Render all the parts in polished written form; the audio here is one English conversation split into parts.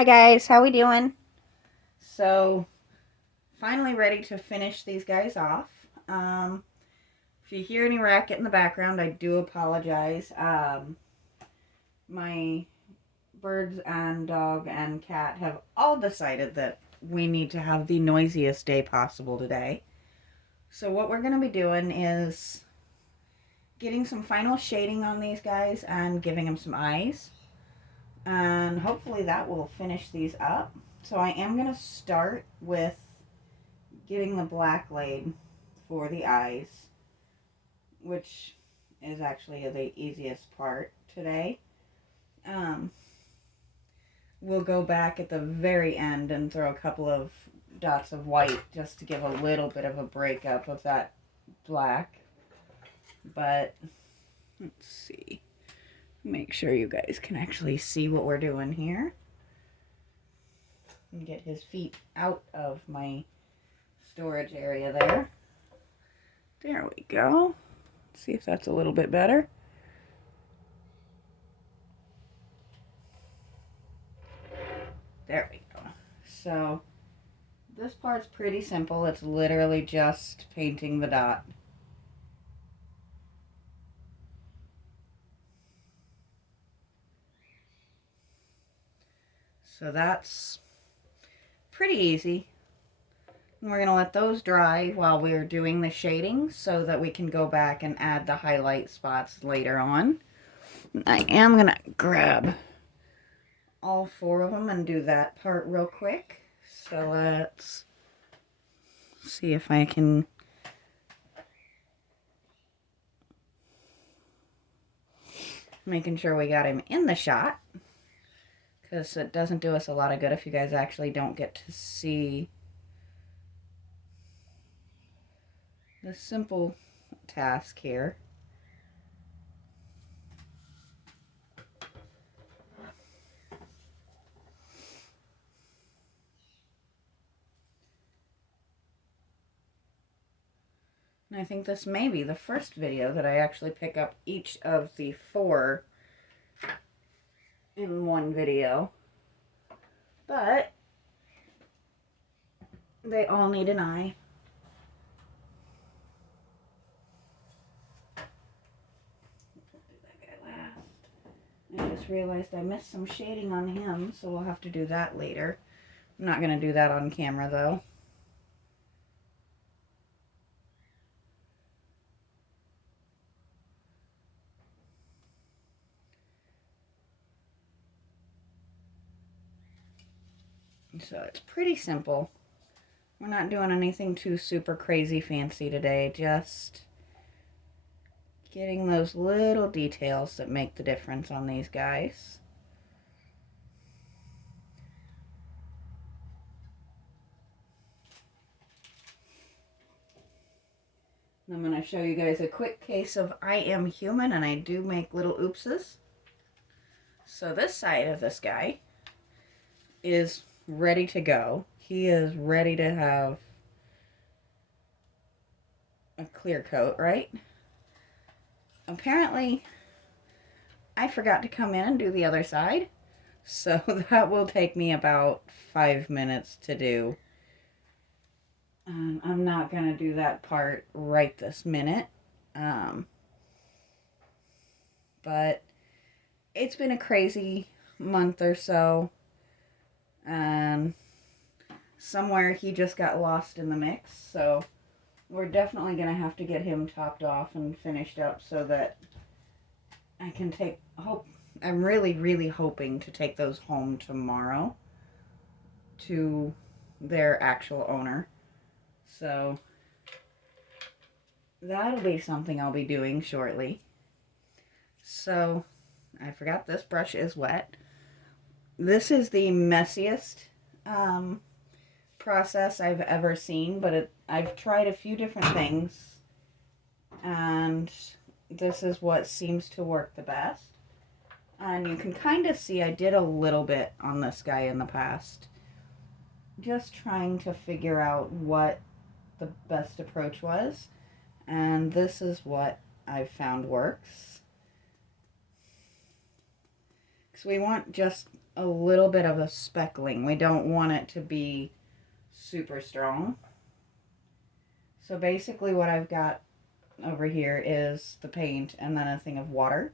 Hi guys, how we doing? So, finally ready to finish these guys off. If you hear any racket in the background, I do apologize. My birds and dog and cat have all decided that we need to have the noisiest day possible today. So what we're going to be doing is getting some final shading on these guys and giving them some eyes. And hopefully that will finish these up. So I am going to start with getting the black laid for the eyes, which is actually the easiest part today. Um, we'll go back at the very end and throw a couple of dots of white just to give a little bit of a breakup of that black. But let's see. Make sure you guys can actually see what we're doing here. And get his feet out of my storage area there. There we go. See if that's a little bit better. There we go. So this part's pretty simple. It's literally just painting the dot. So that's pretty easy. And we're going to let those dry while we're doing the shading so that we can go back and add the highlight spots later on. I am going to grab all four of them and do that part real quick. So let's see if I can making sure we got him in the shot, because it doesn't do us a lot of good if you guys actually don't get to see the simple task here. And I think this may be the first video that I actually pick up each of the four in one video. But they all need an eye. I just realized I missed some shading on him, so we'll have to do that later. I'm not going to do that on camera though. So it's pretty simple. We're not doing anything too super crazy fancy today, just getting those little details that make the difference on these guys. I'm going to show you guys a quick case of I am human, and I do make little oopses. So this side of this guy is ready to go. He is ready to have a clear coat, right? Apparently, I forgot to come in and do the other side. So that will take me about 5 minutes to do. I'm not going to do that part right this minute. But it's been a crazy month or so. And somewhere he just got lost in the mix. So we're definitely going to have to get him topped off and finished up so that I can I'm really, really hoping to take those home tomorrow to their actual owner. So that'll be something I'll be doing shortly. So I forgot this brush is wet. This is the messiest process I've ever seen, but I've tried a few different things, and this is what seems to work the best. And you can kind of see I did a little bit on this guy in the past, just trying to figure out what the best approach was, and this is what I've found works. So we want just a little bit of a speckling. We don't want it to be super strong. So basically what I've got over here is the paint and then a thing of water.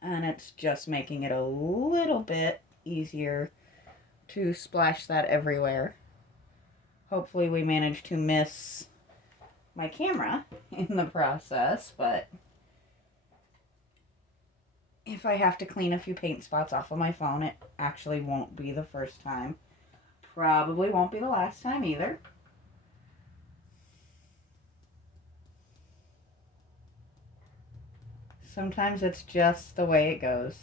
And it's just making it a little bit easier to splash that everywhere. Hopefully we manage to miss my camera in the process, but if I have to clean a few paint spots off of my phone, it actually won't be the first time. Probably won't be the last time either. Sometimes it's just the way it goes.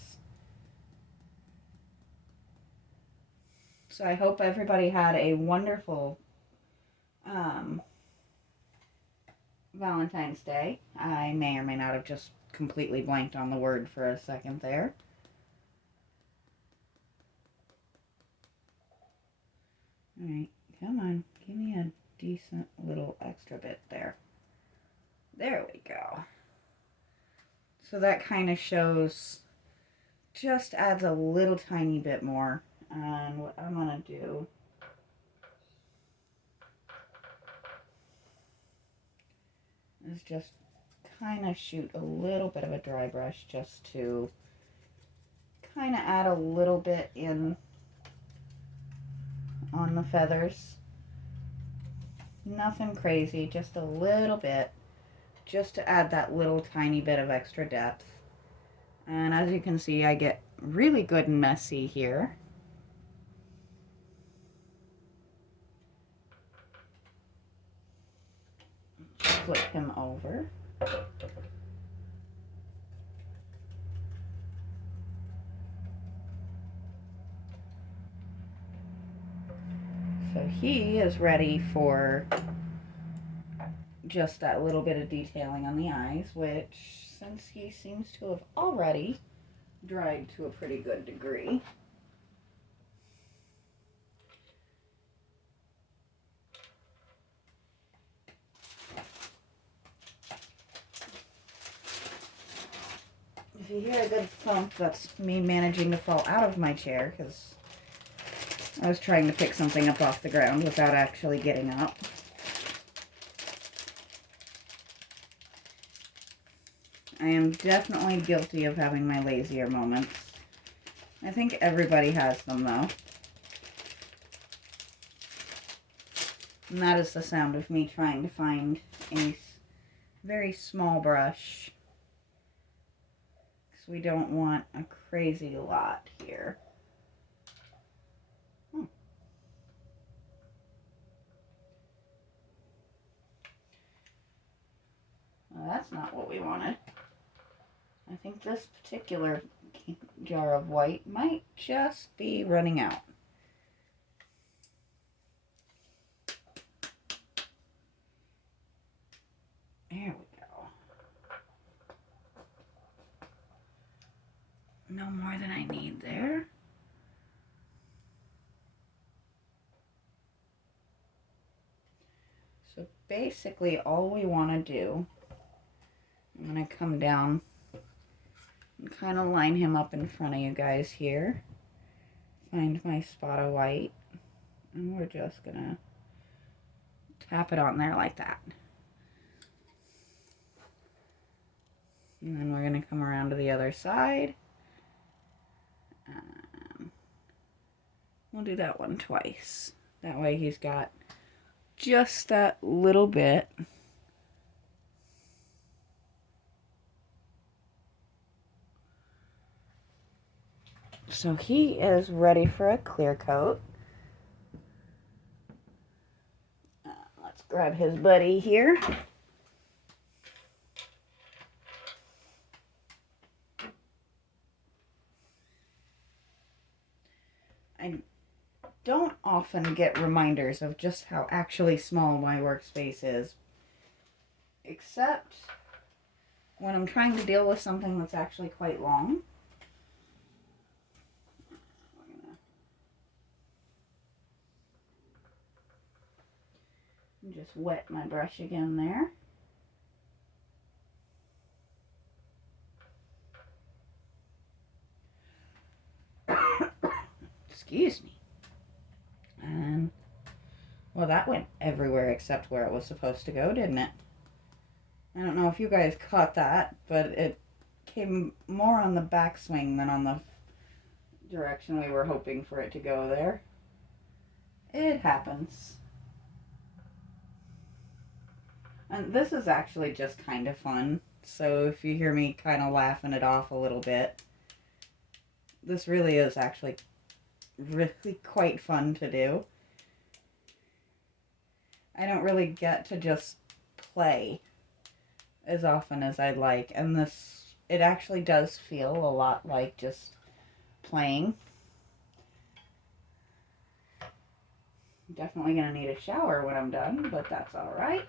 So I hope everybody had a wonderful Valentine's Day. I may or may not have just completely blanked on the word for a second there. Alright, come on. Give me a decent little extra bit there. There we go. So that kind of shows, just adds a little tiny bit more. And what I'm going to do is just kind of shoot a little bit of a dry brush just to kind of add a little bit in on the feathers. Nothing crazy, just a little bit, just to add that little tiny bit of extra depth. And as you can see, I get really good and messy here. Flip him over. So he is ready for just that little bit of detailing on the eyes, which, since he seems to have already dried to a pretty good degree, if you hear a good thump, that's me managing to fall out of my chair, because I was trying to pick something up off the ground without actually getting up. I am definitely guilty of having my lazier moments. I think everybody has them, though. And that is the sound of me trying to find a very small brush, because we don't want a crazy lot here. Well, that's not what we wanted. I think this particular jar of white might just be running out. There we go. No more than I need there. So basically all we want to do, I'm going to come down and kind of line him up in front of you guys here. Find my spot of white. And we're just going to tap it on there like that. And then we're going to come around to the other side. We'll do that one twice. That way he's got just that little bit. So he is ready for a clear coat. Let's grab his buddy here. I don't often get reminders of just how actually small my workspace is, except when I'm trying to deal with something that's actually quite long. Just wet my brush again there. Excuse me. And, well, that went everywhere except where it was supposed to go, didn't it? I don't know if you guys caught that, but it came more on the backswing than on the direction we were hoping for it to go there. It happens. And this is actually just kind of fun. So if you hear me kind of laughing it off a little bit, this really is actually really quite fun to do. I don't really get to just play as often as I'd like, and this, it actually does feel a lot like just playing. I'm definitely gonna need a shower when I'm done, but that's all right.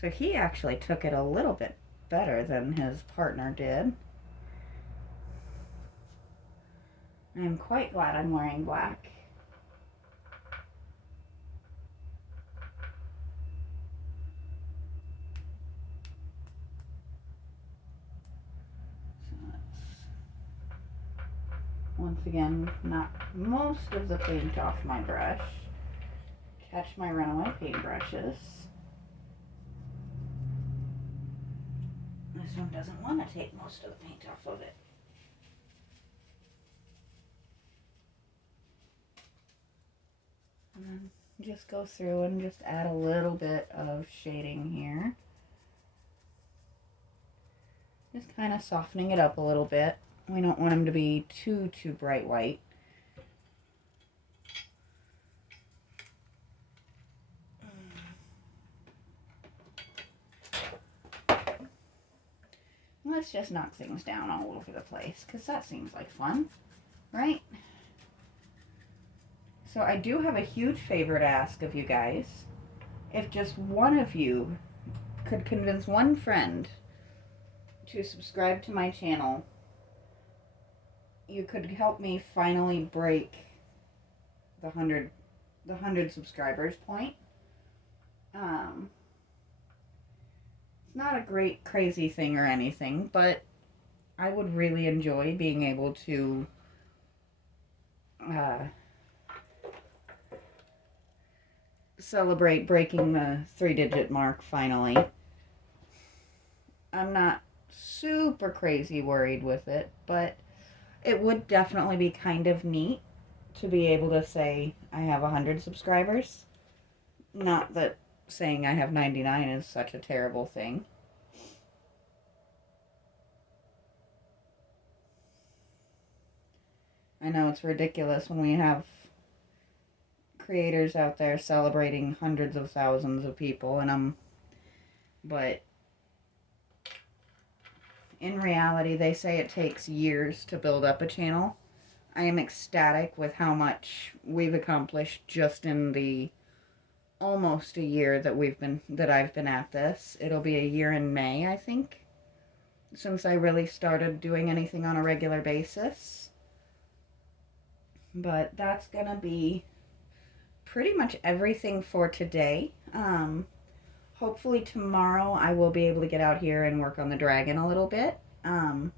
So he actually took it a little bit better than his partner did. I'm quite glad I'm wearing black. So let's, once again, knock most of the paint off my brush. Catch my runaway paintbrushes. This one doesn't want to take most of the paint off of it. And then just go through and just add a little bit of shading here. Just kind of softening it up a little bit. We don't want them to be too bright white. Let's just knock things down all over the place, because that seems like fun, right? So I do have a huge favor to ask of you guys. If just one of you could convince one friend to subscribe to my channel, you could help me finally break the 100 subscribers point. It's not a great crazy thing or anything, but I would really enjoy being able to celebrate breaking the 3-digit mark finally. I'm not super crazy worried with it, but it would definitely be kind of neat to be able to say I have 100 subscribers. Not that saying I have 99 is such a terrible thing. I know it's ridiculous when we have creators out there celebrating hundreds of thousands of people, but in reality, they say it takes years to build up a channel. I am ecstatic with how much we've accomplished just in the almost a year that I've been at this. It'll be a year in May, I think, since I really started doing anything on a regular basis. But that's gonna be pretty much everything for today. Hopefully tomorrow I will be able to get out here and work on the dragon a little bit. I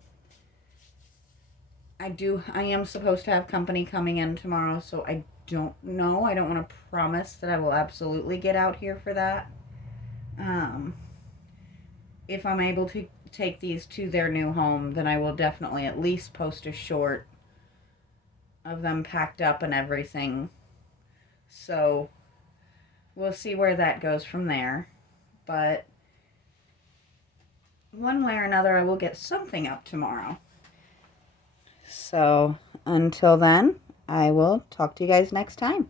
am supposed to have company coming in tomorrow, so I don't know. I don't want to promise that I will absolutely get out here for that. If I'm able to take these to their new home, then I will definitely at least post a short of them packed up and everything. So we'll see where that goes from there. But one way or another, I will get something up tomorrow. So until then, I will talk to you guys next time.